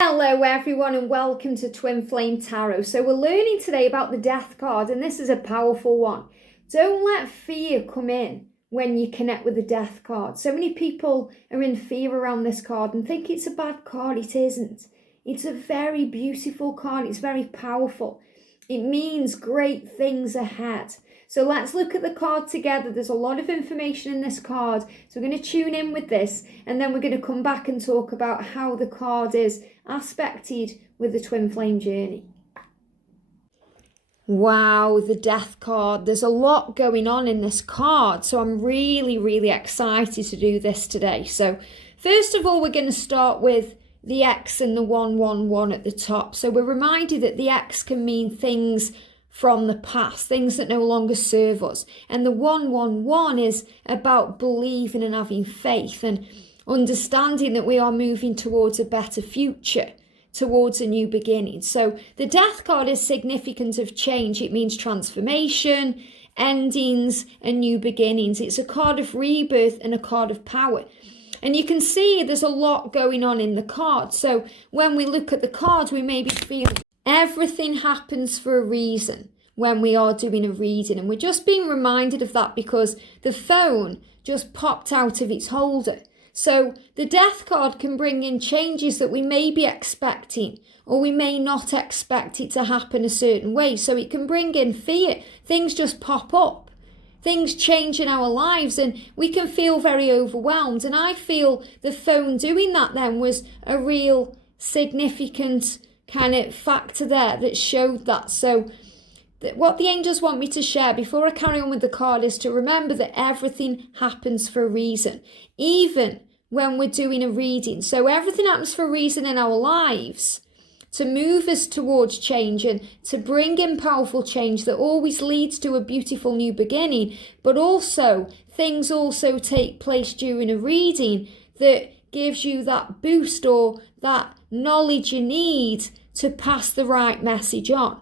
Hello everyone and welcome to Twin Flame Tarot. So we're learning today about the Death card, and this is a powerful one. Don't let fear come in when you connect with the Death card. So many people are in fear around this card and think it's a bad card. It isn't. It's a very beautiful card. It's very powerful. It means great things ahead. So let's look at the card together. There's a lot of information in this card. So we're going to tune in with this, and then we're going to come back and talk about how the card is aspected with the twin flame journey. Wow, the Death card. There's a lot going on in this card. So I'm really excited to do this today. So first of all, we're going to start with the X and the 111 at the top. So we're reminded that the X can mean things from the past, things that no longer serve us. And the 111 is about believing and having faith and understanding that we are moving towards a better future, towards a new beginning. So the Death card is significant of change. It means transformation, endings, and new beginnings. It's a card of rebirth and a card of power. And you can see there's a lot going on in the card. So when we look at the card, we may be feeling everything happens for a reason when we are doing a reading. And we're just being reminded of that because the phone just popped out of its holder. So the Death card can bring in changes that we may be expecting, or we may not expect it to happen a certain way. So it can bring in fear. Things just pop up. Things change in our lives and we can feel very overwhelmed. And I feel the phone doing that then was a real significant kind of factor there that showed that. So what the angels want me to share before I carry on with the card is to remember that everything happens for a reason, even when we're doing a reading. So everything happens for a reason in our lives, to move us towards change and to bring in powerful change that always leads to a beautiful new beginning. But also, things also take place during a reading that gives you that boost or that knowledge you need to pass the right message on.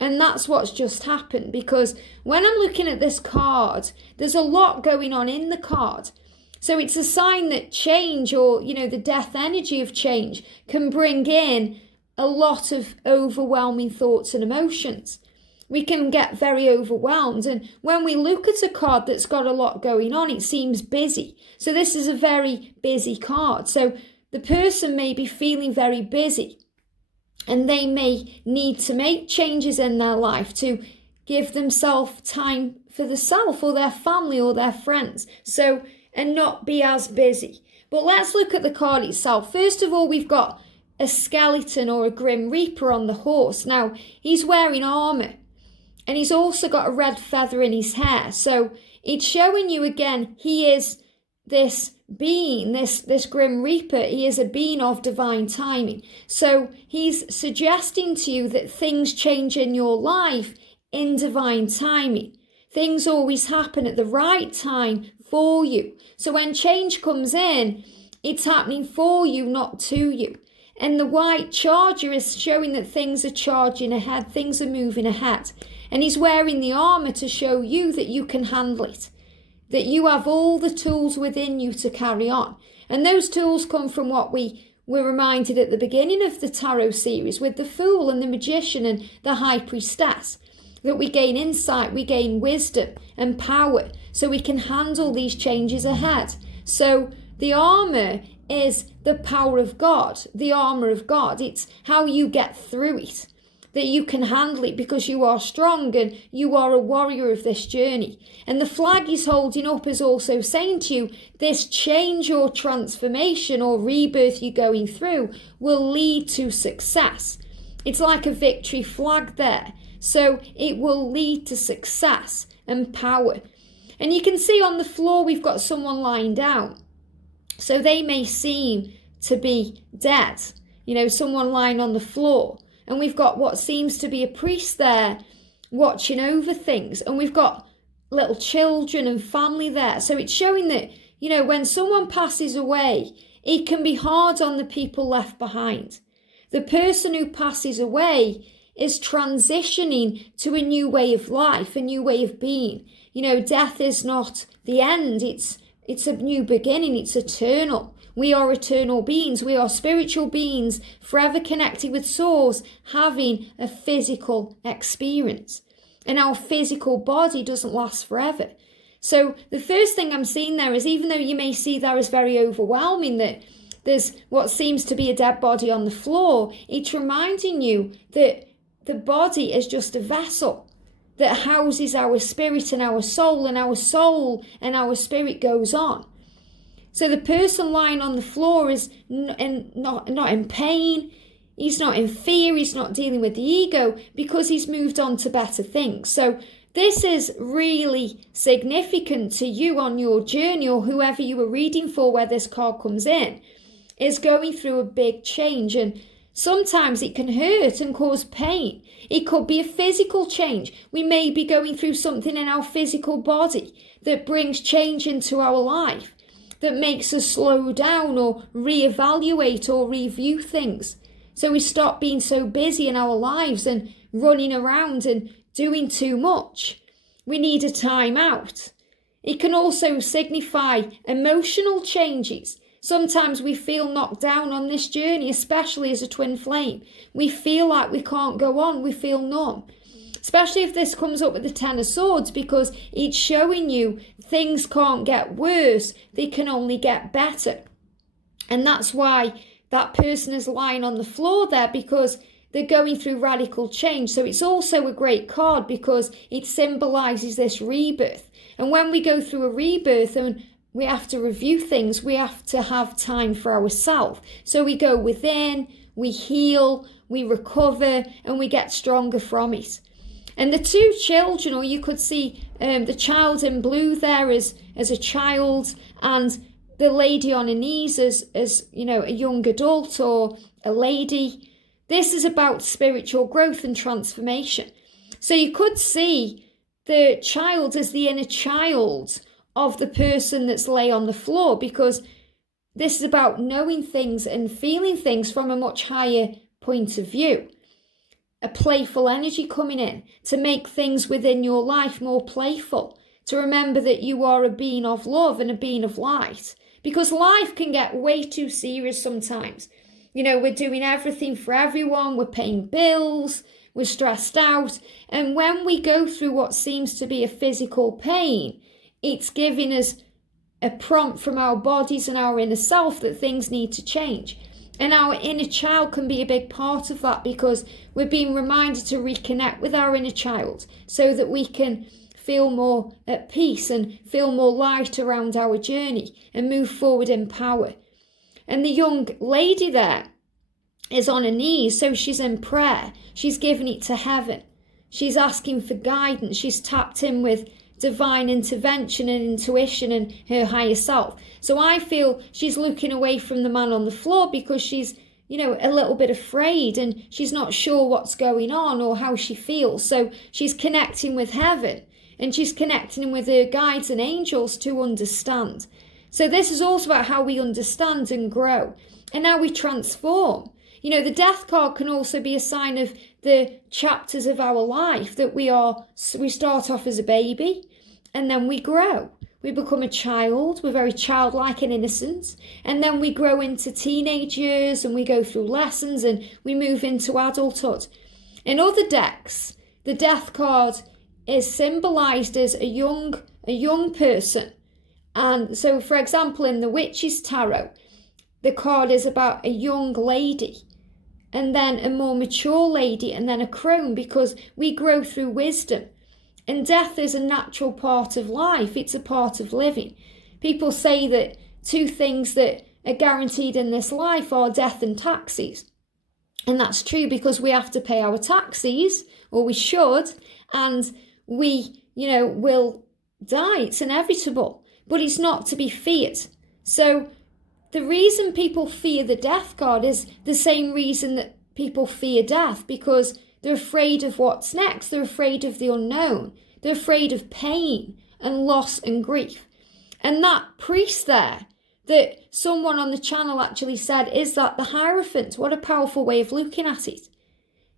And that's what's just happened, because when I'm looking at this card, there's a lot going on in the card. So it's a sign that change, or, the death energy of change can bring in a lot of overwhelming thoughts and emotions. We can get very overwhelmed. And when we look at a card that's got a lot going on, it seems busy. So this is a very busy card. So the person may be feeling very busy and they may need to make changes in their life to give themselves time for the self or their family or their friends. So, and not be as busy. But let's look at the card itself. First of all, we've got a skeleton or a grim reaper on the horse. Now, he's wearing armor and he's also got a red feather in his hair. So it's showing you again, he is this being, this grim reaper. He is a being of divine timing. So he's suggesting to you that things change in your life in divine timing. Things always happen at the right time for you. So when change comes in, it's happening for you, not to you. And the white charger is showing that things are charging ahead, things are moving ahead. And he's wearing the armor to show you that you can handle it, that you have all the tools within you to carry on. And those tools come from what we were reminded at the beginning of the tarot series with the Fool and the Magician and the High Priestess, that we gain insight, we gain wisdom and power so we can handle these changes ahead. So the armor is the power of God, the armor of God. It's how you get through it, that you can handle it because you are strong and you are a warrior of this journey. And the flag he's holding up is also saying to you, this change or transformation or rebirth you're going through will lead to success. It's like a victory flag there. So it will lead to success and power. And you can see on the floor we've got someone lying down. So they may seem to be dead, someone lying on the floor. And we've got what seems to be a priest there watching over things. And we've got little children and family there. So it's showing that, when someone passes away, it can be hard on the people left behind. The person who passes away is transitioning to a new way of life, a new way of being. Death is not the end. It's a new beginning. It's eternal. We are eternal beings. We are spiritual beings, forever connected with Source, having a physical experience. And our physical body doesn't last forever. So the first thing I'm seeing there is, even though you may see that as very overwhelming, that there's what seems to be a dead body on the floor, it's reminding you that the body is just a vessel that houses our spirit and our soul and our spirit goes on. So the person lying on the floor is not in pain, he's not in fear, he's not dealing with the ego, because he's moved on to better things. So this is really significant to you on your journey, or whoever you were reading for where this card comes in, is going through a big change. And sometimes it can hurt and cause pain. It could be a physical change. We may be going through something in our physical body that brings change into our life, that makes us slow down or reevaluate or review things. So we stop being so busy in our lives and running around and doing too much. We need a time out. It can also signify emotional changes. Sometimes we feel knocked down on this journey, especially as a twin flame. We feel like we can't go on. We feel numb. Especially if this comes up with the Ten of Swords, because it's showing you things can't get worse. They can only get better. And that's why that person is lying on the floor there, because they're going through radical change. So it's also a great card because it symbolizes this rebirth. And when we go through a rebirth and we have to review things, we have to have time for ourselves. So we go within, we heal, we recover, and we get stronger from it. And the two children, or you could see the child in blue there as a child, and the lady on her knees as a young adult or a lady. This is about spiritual growth and transformation. So you could see the child as the inner child of the person that's lay on the floor, because this is about knowing things and feeling things from a much higher point of view. A playful energy coming in to make things within your life more playful, to remember that you are a being of love and a being of light, because life can get way too serious sometimes. We're doing everything for everyone, we're paying bills, we're stressed out, and when we go through what seems to be a physical pain, it's giving us a prompt from our bodies and our inner self that things need to change. And our inner child can be a big part of that, because we're being reminded to reconnect with our inner child so that we can feel more at peace and feel more light around our journey and move forward in power. And the young lady there is on her knees, so she's in prayer. She's giving it to heaven. She's asking for guidance. She's tapped in with divine intervention and intuition and her higher self. So I feel she's looking away from the man on the floor because she's, a little bit afraid and she's not sure what's going on or how she feels. So she's connecting with heaven and she's connecting with her guides and angels to understand. So this is also about how we understand and grow and how we transform. The death card can also be a sign of the chapters of our life that we start off as a baby and then we grow. We become a child, we're very childlike and innocent, and then we grow into teenage years and we go through lessons and we move into adulthood. In other decks, the death card is symbolized as a young person. And so, for example, in the Witch's Tarot, the card is about a young lady, and then a more mature lady, and then a crone, because we grow through wisdom. And death is a natural part of life. It's a part of living. People say that two things that are guaranteed in this life are death and taxes. And that's true, because we have to pay our taxes, or we should, and we, will die. It's inevitable, but it's not to be feared. So the reason people fear the death card is the same reason that people fear death, because they're afraid of what's next. They're afraid of the unknown. They're afraid of pain and loss and grief. And that priest there that someone on the channel actually said, is that the Hierophant? What a powerful way of looking at it.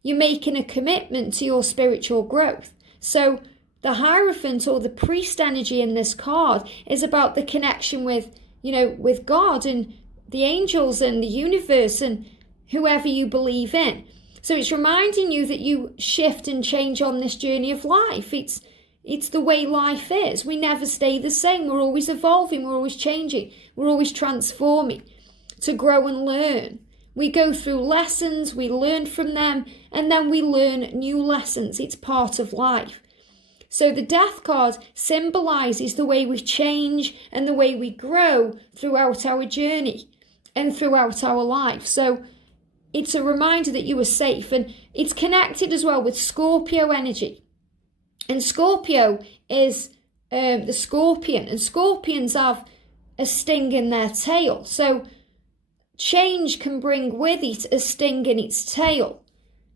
You're making a commitment to your spiritual growth. So the Hierophant, or the priest energy in this card, is about the connection with, with God and the angels and the universe and whoever you believe in. So it's reminding you that you shift and change on this journey of life. It's the way life is. We never stay the same. We're always evolving. We're always changing. We're always transforming to grow and learn. We go through lessons, we learn from them, and then we learn new lessons. It's part of life. So the death card symbolises the way we change and the way we grow throughout our journey and throughout our life. So it's a reminder that you are safe, and it's connected as well with Scorpio energy. And Scorpio is the scorpion, and scorpions have a sting in their tail. So change can bring with it a sting in its tail.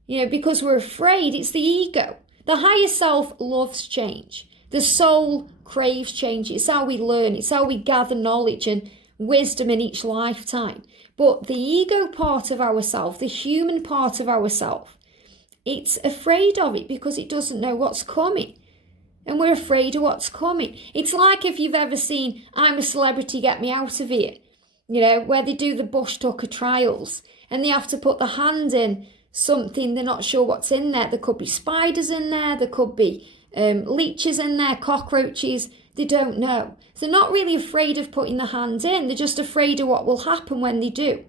Because we're afraid. It's the ego. The higher self loves change. The soul craves change. It's how we learn. It's how we gather knowledge and wisdom in each lifetime. But the ego part of ourself, the human part of ourself, it's afraid of it because it doesn't know what's coming. And we're afraid of what's coming. It's like if you've ever seen I'm a Celebrity, Get Me Out of Here, where they do the bush tucker trials and they have to put the hand in something, they're not sure what's in there. There could be spiders in there, there could be leeches in there, cockroaches, they don't know. So they're not really afraid of putting the hand in, they're just afraid of what will happen when they do.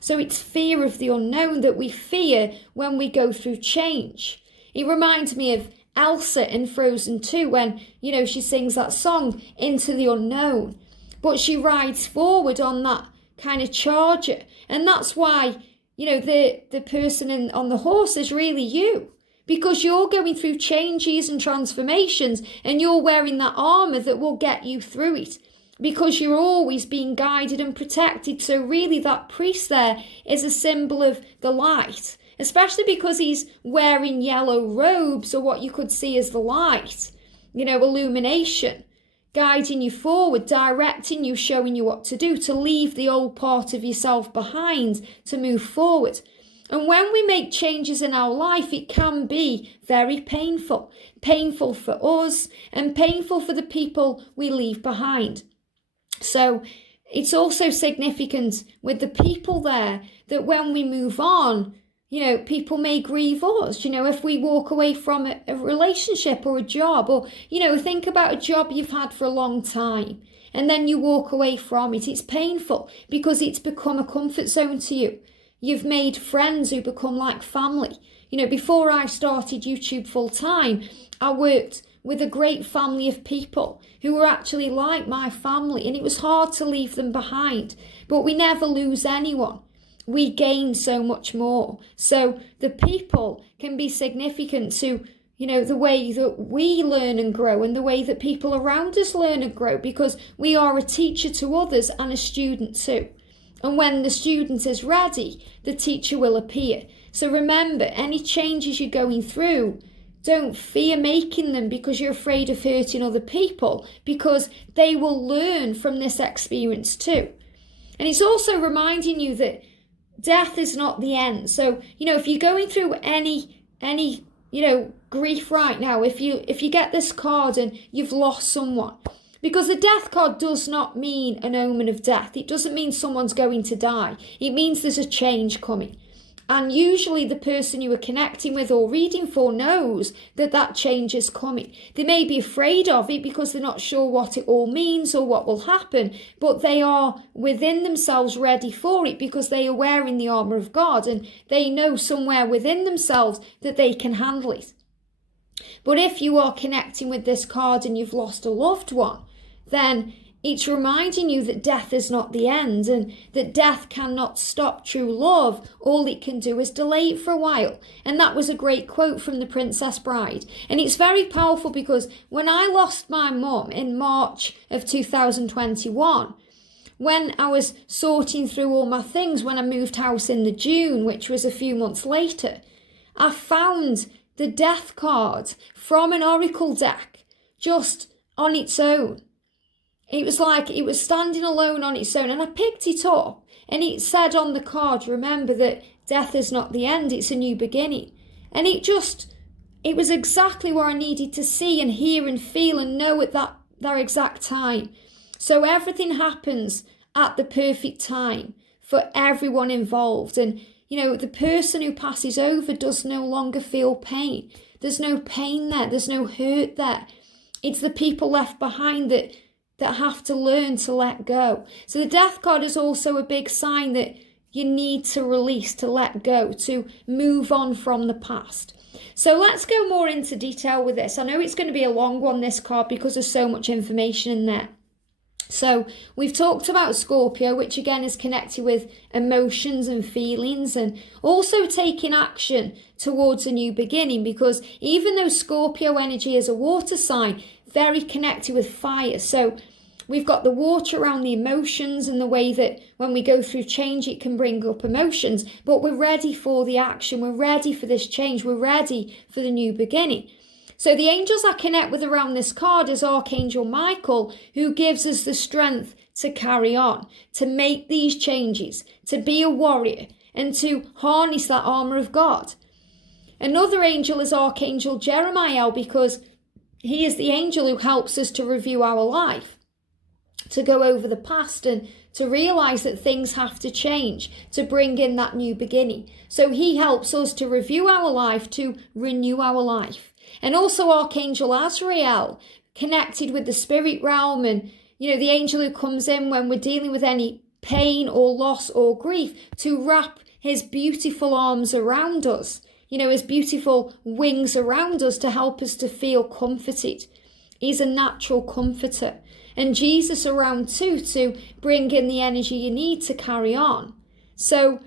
So it's fear of the unknown that we fear when we go through change. It reminds me of Elsa in Frozen 2 when, she sings that song, Into the Unknown. But she rides forward on that kind of charger. And that's why, the person on the horse is really you. Because you're going through changes and transformations and you're wearing that armour that will get you through it. Because you're always being guided and protected. So really that priest there is a symbol of the light. Especially because he's wearing yellow robes, or what you could see as the light. Illumination. Guiding you forward, directing you, showing you what to do, to leave the old part of yourself behind, to move forward. And when we make changes in our life, it can be very painful. Painful for us and painful for the people we leave behind. So it's also significant with the people there that when we move on, people may grieve us, if we walk away from a relationship or a job, or, think about a job you've had for a long time and then you walk away from it. It's painful because it's become a comfort zone to you. You've made friends who become like family. Before I started YouTube full time, I worked with a great family of people who were actually like my family, and it was hard to leave them behind, but we never lose anyone. We gain so much more. So the people can be significant to, the way that we learn and grow and the way that people around us learn and grow, because we are a teacher to others and a student too. And when the student is ready, the teacher will appear. So remember, any changes you're going through, don't fear making them because you're afraid of hurting other people, because they will learn from this experience too. And it's also reminding you that death is not the end. So, if you're going through any grief right now, if you get this card and you've lost someone, because the death card does not mean an omen of death. It doesn't mean someone's going to die. It means there's a change coming. And usually the person you are connecting with or reading for knows that change is coming. They may be afraid of it because they're not sure what it all means or what will happen, but they are within themselves ready for it because they are wearing the armour of God and they know somewhere within themselves that they can handle it. But if you are connecting with this card and you've lost a loved one, then it's reminding you that death is not the end and that death cannot stop true love. All it can do is delay it for a while. And that was a great quote from The Princess Bride. And it's very powerful because when I lost my mum in March of 2021, when I was sorting through all my things, when I moved house in the June, which was a few months later, I found the death card from an oracle deck just on its own. It was like it was standing alone on its own, and I picked it up and it said on the card, remember that death is not the end, it's a new beginning. And it was exactly what I needed to see and hear and feel and know at that exact time. So everything happens at the perfect time. for everyone involved. And, the person who passes over does no longer feel pain. There's no pain there. There's no hurt there. It's the people left behind that have to learn to let go. So the death card is also a big sign that you need to release, to let go, to move on from the past. So let's go more into detail with this. I know it's going to be a long one, this card, because there's so much information in there. So we've talked about Scorpio, which again is connected with emotions and feelings, and also taking action towards a new beginning, because even though Scorpio energy is a water sign, very connected with fire. So we've got the water around the emotions and the way that when we go through change, it can bring up emotions, but we're ready for the action. We're ready for this change. We're ready for the new beginning. So the angels I connect with around this card is Archangel Michael, who gives us the strength to carry on, to make these changes, to be a warrior, and to harness that armor of God. Another angel is Archangel Jeremiah, because he is the angel who helps us to review our life, to go over the past and to realize that things have to change, to bring in that new beginning. So he helps us to review our life, to renew our life. And also Archangel Azrael, connected with the spirit realm, and, the angel who comes in when we're dealing with any pain or loss or grief, to wrap his beautiful arms around us, his beautiful wings around us, to help us to feel comforted. He's a natural comforter. And Jesus around too, to bring in the energy you need to carry on. So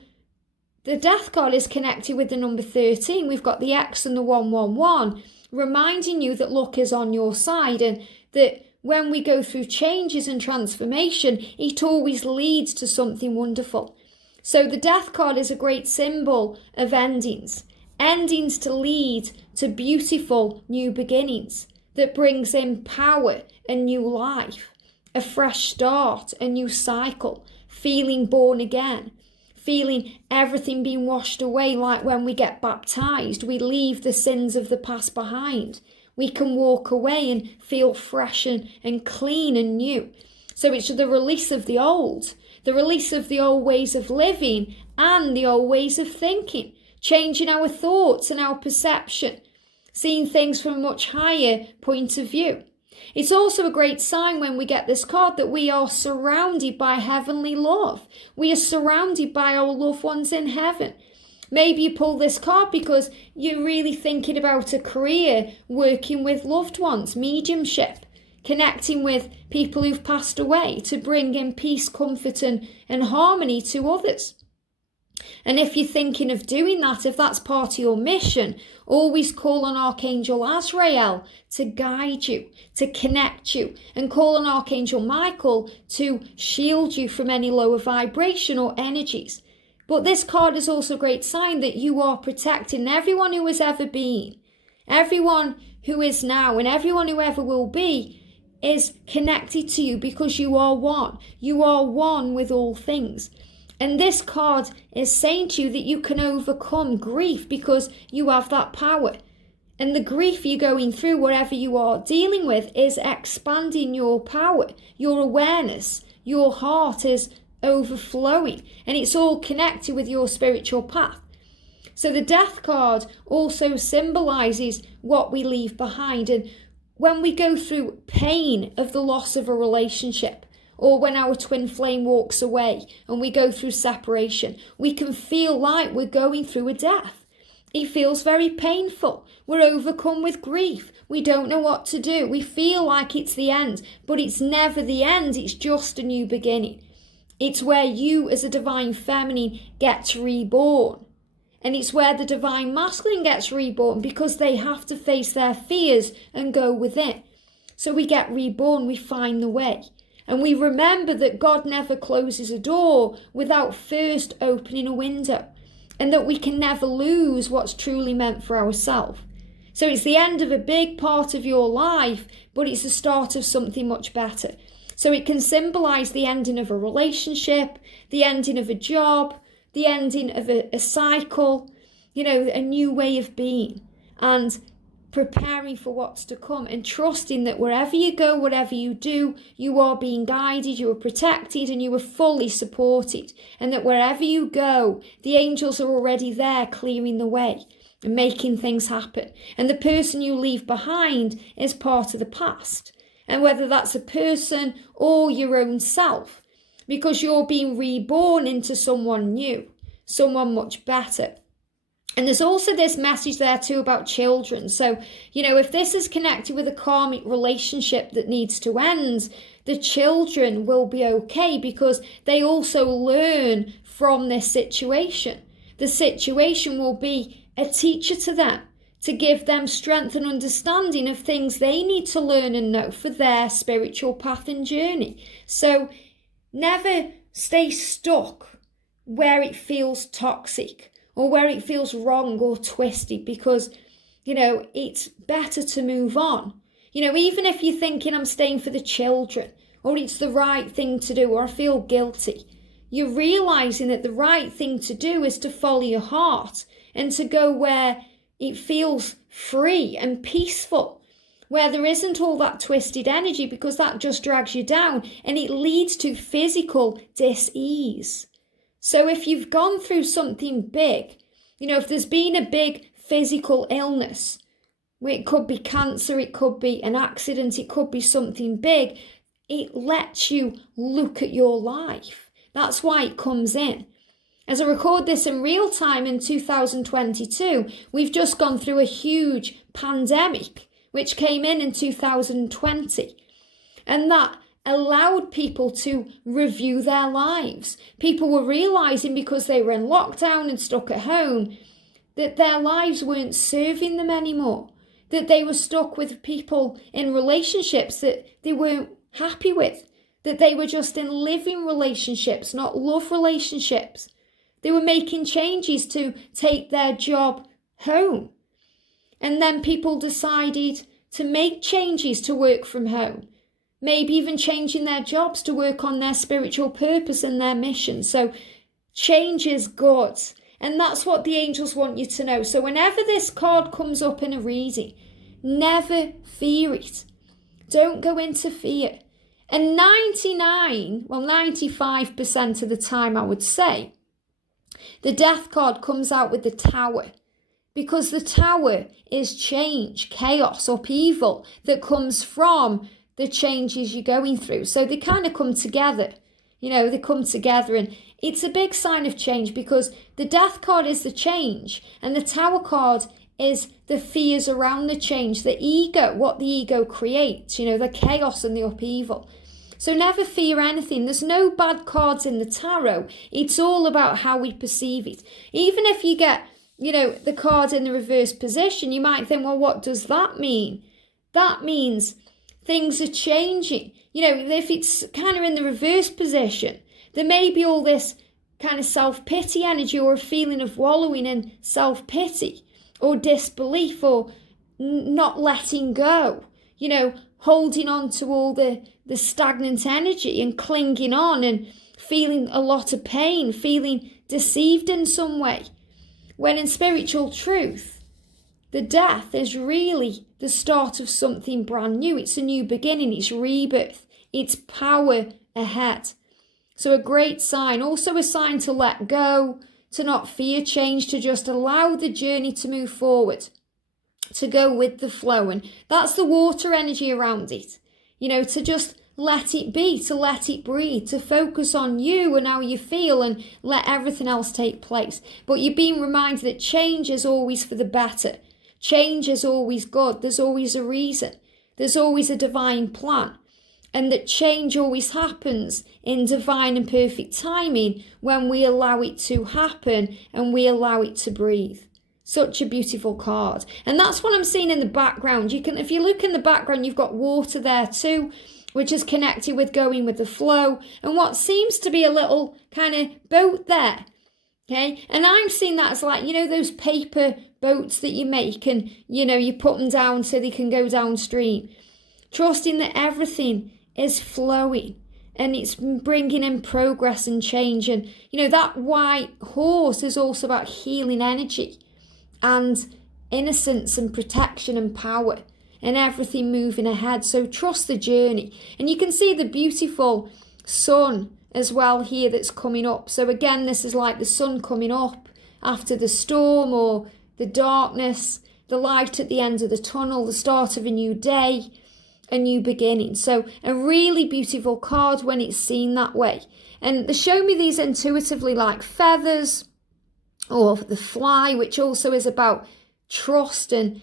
the death card is connected with the number 13. We've got the X and the 111, reminding you that luck is on your side, and that when we go through changes and transformation, it always leads to something wonderful. So the death card is a great symbol of endings to lead to beautiful new beginnings that brings in power and new life, a fresh start, a new cycle, feeling born again, feeling everything being washed away, like when we get baptized, we leave the sins of the past behind. We can walk away and feel fresh and clean and new. So it's the release of the old ways of living and the old ways of thinking, changing our thoughts and our perception, seeing things from a much higher point of view. It's also a great sign when we get this card that we are surrounded by heavenly love. We are surrounded by our loved ones in heaven. Maybe you pull this card because you're really thinking about a career working with loved ones, mediumship, connecting with people who've passed away to bring in peace, comfort and harmony to others. And if you're thinking of doing that, if that's part of your mission, always call on Archangel Azrael to guide you, to connect you, and call on Archangel Michael to shield you from any lower vibration or energies. But this card is also a great sign that you are protecting everyone who has ever been, everyone who is now, and everyone who ever will be is connected to you, because you are one. You are one with all things. And this card is saying to you that you can overcome grief because you have that power. And the grief you're going through, whatever you are dealing with, is expanding your power, your awareness. Your heart is overflowing, and it's all connected with your spiritual path. So the death card also symbolizes what we leave behind. And when we go through pain of the loss of a relationship, or when our twin flame walks away and we go through separation, we can feel like we're going through a death. It feels very painful. We're overcome with grief. We don't know what to do. We feel like it's the end, but it's never the end. It's just a new beginning. It's where you as a divine feminine gets reborn. And it's where the divine masculine gets reborn, because they have to face their fears and go within. So we get reborn, we find the way. And we remember that God never closes a door without first opening a window, and that we can never lose what's truly meant for ourselves. So it's the end of a big part of your life, but it's the start of something much better. So it can symbolize the ending of a relationship, the ending of a job, the ending of a cycle, a new way of being. And preparing for what's to come and trusting that wherever you go, whatever you do, you are being guided, you are protected, and you are fully supported. And that wherever you go, the angels are already there clearing the way and making things happen. And the person you leave behind is part of the past. And whether that's a person or your own self, because you're being reborn into someone new, someone much better. And there's also this message there too about children. So, if this is connected with a karmic relationship that needs to end, the children will be okay because they also learn from this situation. The situation will be a teacher to them, to give them strength and understanding of things they need to learn and know for their spiritual path and journey. So never stay stuck where it feels toxic or where it feels wrong or twisted, because, it's better to move on. Even if you're thinking I'm staying for the children, or it's the right thing to do, or I feel guilty, you're realizing that the right thing to do is to follow your heart and to go where it feels free and peaceful, where there isn't all that twisted energy, because that just drags you down and it leads to physical dis-ease. So if you've gone through something big, if there's been a big physical illness, it could be cancer, it could be an accident, it could be something big, it lets you look at your life. That's why it comes in. As I record this in real time in 2022, we've just gone through a huge pandemic, which came in 2020. And that allowed people to review their lives. People were realizing, because they were in lockdown and stuck at home, that their lives weren't serving them anymore, that they were stuck with people in relationships that they weren't happy with, that they were just in living relationships, not love relationships. They were making changes to take their job home. And then people decided to make changes to work from home. Maybe even changing their jobs to work on their spiritual purpose and their mission. So change is good. And that's what the angels want you to know. So whenever this card comes up in a reading, never fear it. Don't go into fear. And 95% of the time, I would say, the death card comes out with the Tower. Because the Tower is change, chaos, upheaval that comes from the changes you're going through. So they kind of come together, they come together, and it's a big sign of change, because the death card is the change and the Tower card is the fears around the change, the ego, what the ego creates, the chaos and the upheaval. So never fear anything. There's no bad cards in the tarot. It's all about how we perceive it. Even if you get, the card in the reverse position, you might think, well, what does that mean? That means things are changing. If it's kind of in the reverse position, there may be all this kind of self-pity energy, or a feeling of wallowing in self-pity or disbelief, or not letting go, holding on to all the stagnant energy and clinging on and feeling a lot of pain, feeling deceived in some way. When in spiritual truth, the death is really the start of something brand new. It's a new beginning, it's rebirth, it's power ahead. So a great sign, also a sign to let go, to not fear change, to just allow the journey to move forward, to go with the flow. And that's the water energy around it, to just let it be, to let it breathe, to focus on you and how you feel and let everything else take place. But you're being reminded that change is always for the better. Change is always good. There's always a reason. There's always a divine plan. And that change always happens in divine and perfect timing when we allow it to happen and we allow it to breathe. Such a beautiful card. And that's what I'm seeing in the background. If you look in the background, you've got water there too, which is connected with going with the flow, and what seems to be a little kind of boat there. Okay, and I'm seeing that as like, those paper boats that you make, and you put them down so they can go downstream. Trusting that everything is flowing and it's bringing in progress and change. And that white horse is also about healing energy and innocence and protection and power and everything moving ahead. So trust the journey. And you can see the beautiful sun as well here that's coming up. So again, this is like the sun coming up after the storm or the darkness, the light at the end of the tunnel, the start of a new day, a new beginning. So a really beautiful card when it's seen that way. And they show me these intuitively like feathers or the fly, which also is about trust and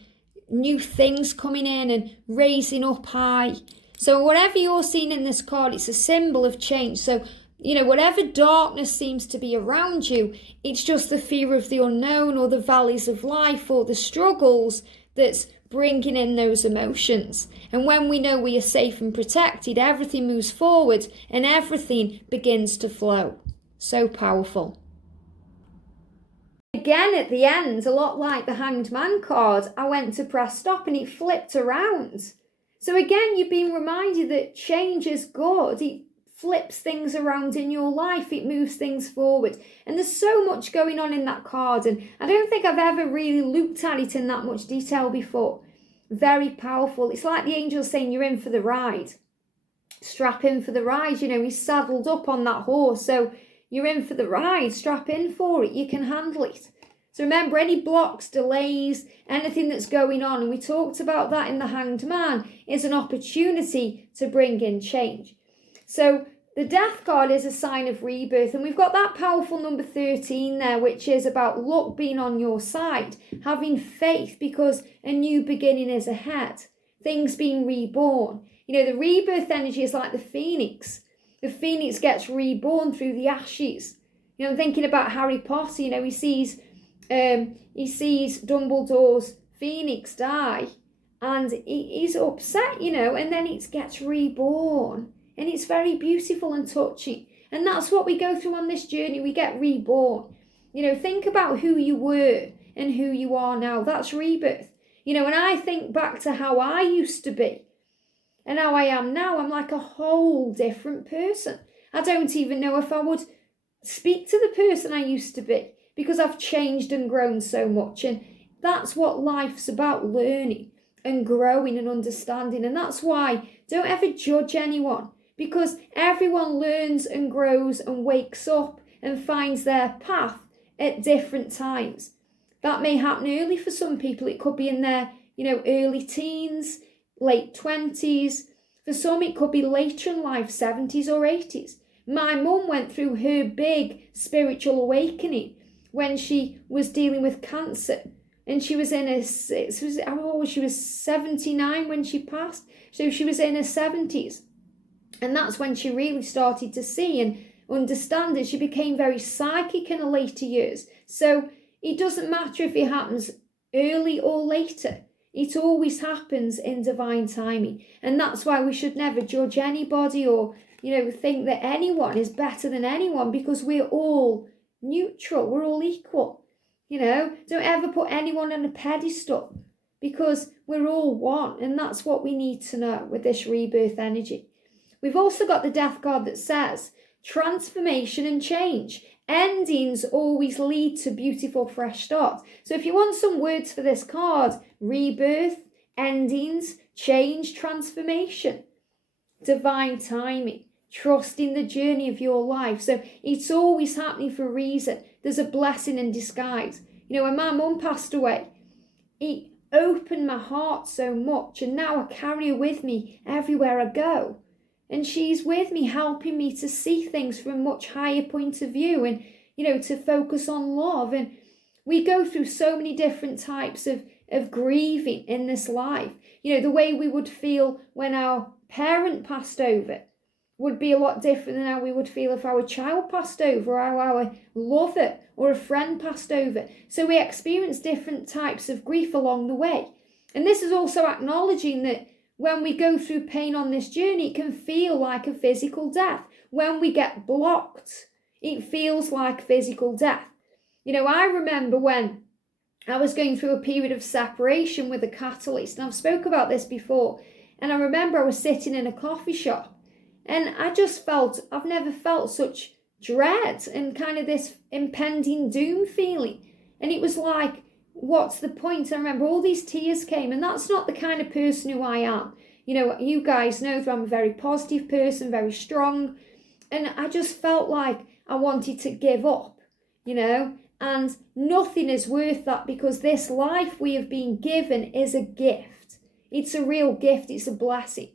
new things coming in and raising up high. So whatever you're seeing in this card, it's a symbol of change. So, whatever darkness seems to be around you, it's just the fear of the unknown or the valleys of life or the struggles that's bringing in those emotions. And when we know we are safe and protected, everything moves forward and everything begins to flow. So powerful. Again, at the end, a lot like the Hanged Man card, I went to press stop and it flipped around. So again, you've been reminded that change is good. It flips things around in your life. It moves things forward. And there's so much going on in that card. And I don't think I've ever really looked at it in that much detail before. Very powerful. It's like the angel saying you're in for the ride. Strap in for the ride. He's saddled up on that horse. So you're in for the ride. Strap in for it. You can handle it. So remember, any blocks, delays, anything that's going on, and we talked about that in the Hanged Man, is an opportunity to bring in change. So the Death card is a sign of rebirth, and we've got that powerful number 13 there, which is about luck being on your side, having faith because a new beginning is ahead, things being reborn. The rebirth energy is like the phoenix. The phoenix gets reborn through the ashes. I'm thinking about Harry Potter. He sees Dumbledore's phoenix die and he's upset, and then it gets reborn. And it's very beautiful and touching. And that's what we go through on this journey. We get reborn. Think about who you were and who you are now. That's rebirth. And I think back to how I used to be and how I am now. I'm like a whole different person. I don't even know if I would speak to the person I used to be because I've changed and grown so much. And that's what life's about, learning and growing and understanding. And that's why don't ever judge anyone, because everyone learns and grows and wakes up and finds their path at different times. That may happen early for some people. It could be in their, early teens, late 20s. For some, it could be later in life, 70s or 80s. My mum went through her big spiritual awakening when she was dealing with cancer. And she was she was 79 when she passed. So she was in her 70s. And that's when she really started to see and understand it. She became very psychic in her later years. So it doesn't matter if it happens early or later. It always happens in divine timing. And that's why we should never judge anybody or, think that anyone is better than anyone, because we're all neutral. We're all equal. Don't ever put anyone on a pedestal, because we're all one. And that's what we need to know with this rebirth energy. We've also got the Death card that says transformation and change. Endings always lead to beautiful fresh starts. So if you want some words for this card, rebirth, endings, change, transformation, divine timing, trusting the journey of your life. So it's always happening for a reason. There's a blessing in disguise. When my mum passed away, it opened my heart so much, and now I carry her with me everywhere I go. And she's with me, helping me to see things from a much higher point of view and, to focus on love. And we go through so many different types of grieving in this life. The way we would feel when our parent passed over would be a lot different than how we would feel if our child passed over, or how our lover or a friend passed over. So we experience different types of grief along the way. And this is also acknowledging that when we go through pain on this journey, it can feel like a physical death. When we get blocked, it feels like physical death. I remember when I was going through a period of separation with a catalyst, and I've spoke about this before, and I remember I was sitting in a coffee shop, and I just felt, I've never felt such dread and kind of this impending doom feeling. And it was like, what's the point? I remember all these tears came, and that's not the kind of person who I am. You know, you guys know that I'm a very positive person, very strong, and I just felt like I wanted to give up, you know, and nothing is worth that, because this life we have been given is a gift. It's a real gift, it's a blessing.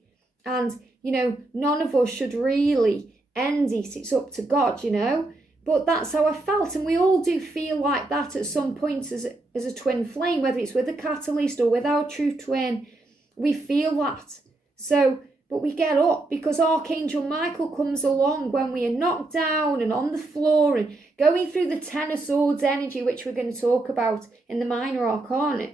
And, you know, none of us should really end it. It's up to God, you know. But that's how I felt. And we all do feel like that at some point as a twin flame, whether it's with a catalyst or with our true twin. We feel that. So, but we get up, because Archangel Michael comes along when we are knocked down and on the floor and going through the Ten of Swords energy, which we're going to talk about in the Minor Arcana.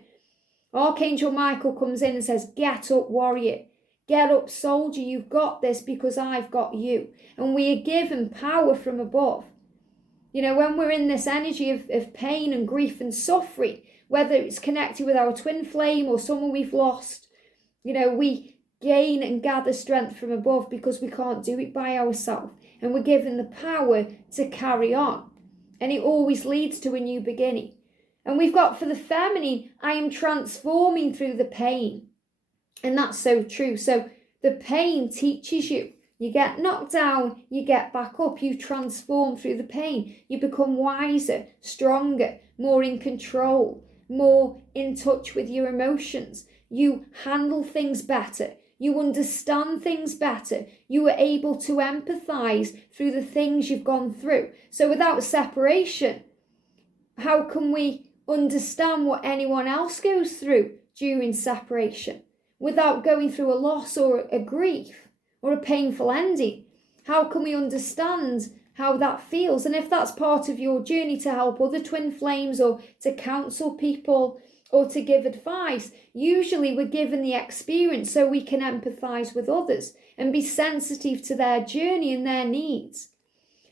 Archangel Michael comes in and says, get up, warrior. Get up, soldier. You've got this because I've got you. And we are given power from above. You know, when we're in this energy of pain and grief and suffering, whether it's connected with our twin flame or someone we've lost, you know, we gain and gather strength from above, because we can't do it by ourselves. And we're given the power to carry on. And it always leads to a new beginning. And we've got for the feminine, I am transforming through the pain. And that's so true. So the pain teaches you. You get knocked down, you get back up, you transform through the pain. You become wiser, stronger, more in control, more in touch with your emotions. You handle things better. You understand things better. You are able to empathize through the things you've gone through. So without separation, how can we understand what anyone else goes through during separation? Without going through a loss or a grief or a painful ending, how can we understand how that feels? And if that's part of your journey to help other twin flames or to counsel people or to give advice, usually we're given the experience so we can empathize with others and be sensitive to their journey and their needs.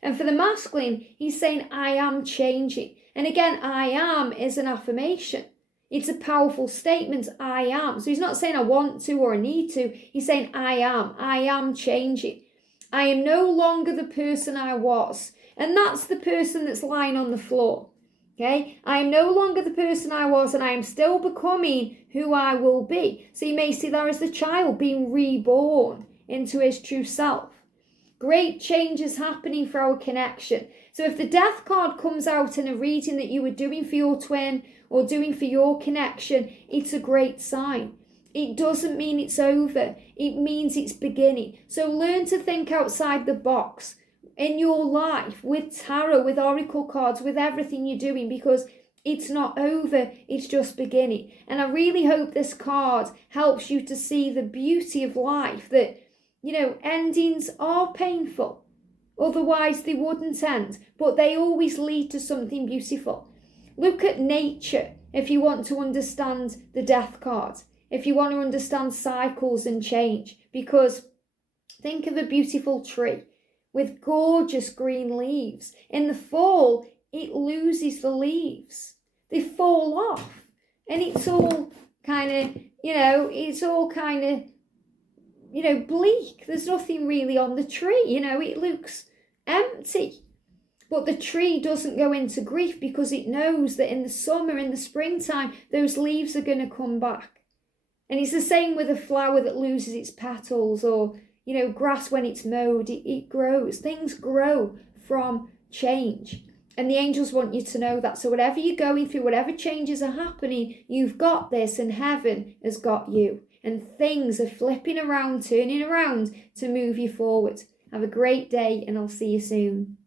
And for the masculine, he's saying, I am changing. And again, I am is an affirmation. It's a powerful statement, I am. So he's not saying I want to or I need to. He's saying I am changing. I am no longer the person I was. And that's the person that's lying on the floor. Okay? I am no longer the person I was, and I am still becoming who I will be. So you may see that as the child being reborn into his true self. Great changes happening for our connection. So if the death card comes out in a reading that you were doing for your twin or doing for your connection, it's a great sign. It doesn't mean it's over. It means it's beginning. So learn to think outside the box in your life with tarot, with oracle cards, with everything you're doing, because it's not over. It's just beginning. And I really hope this card helps you to see the beauty of life, that, you know, endings are painful. Otherwise they wouldn't end, but they always lead to something beautiful. Look at nature if you want to understand the death card, if you want to understand cycles and change, because think of a beautiful tree with gorgeous green leaves. In the fall, it loses the leaves. They fall off, and it's all kind of, it's all kind of, bleak. There's nothing really on the tree, it looks empty. But the tree doesn't go into grief because it knows that in the summer, in the springtime, those leaves are going to come back. And it's the same with a flower that loses its petals, or, grass when it's mowed, it grows. Things grow from change. And the angels want you to know that. So whatever you're going through, whatever changes are happening, you've got this, and heaven has got you. And things are flipping around, turning around to move you forward. Have a great day, and I'll see you soon.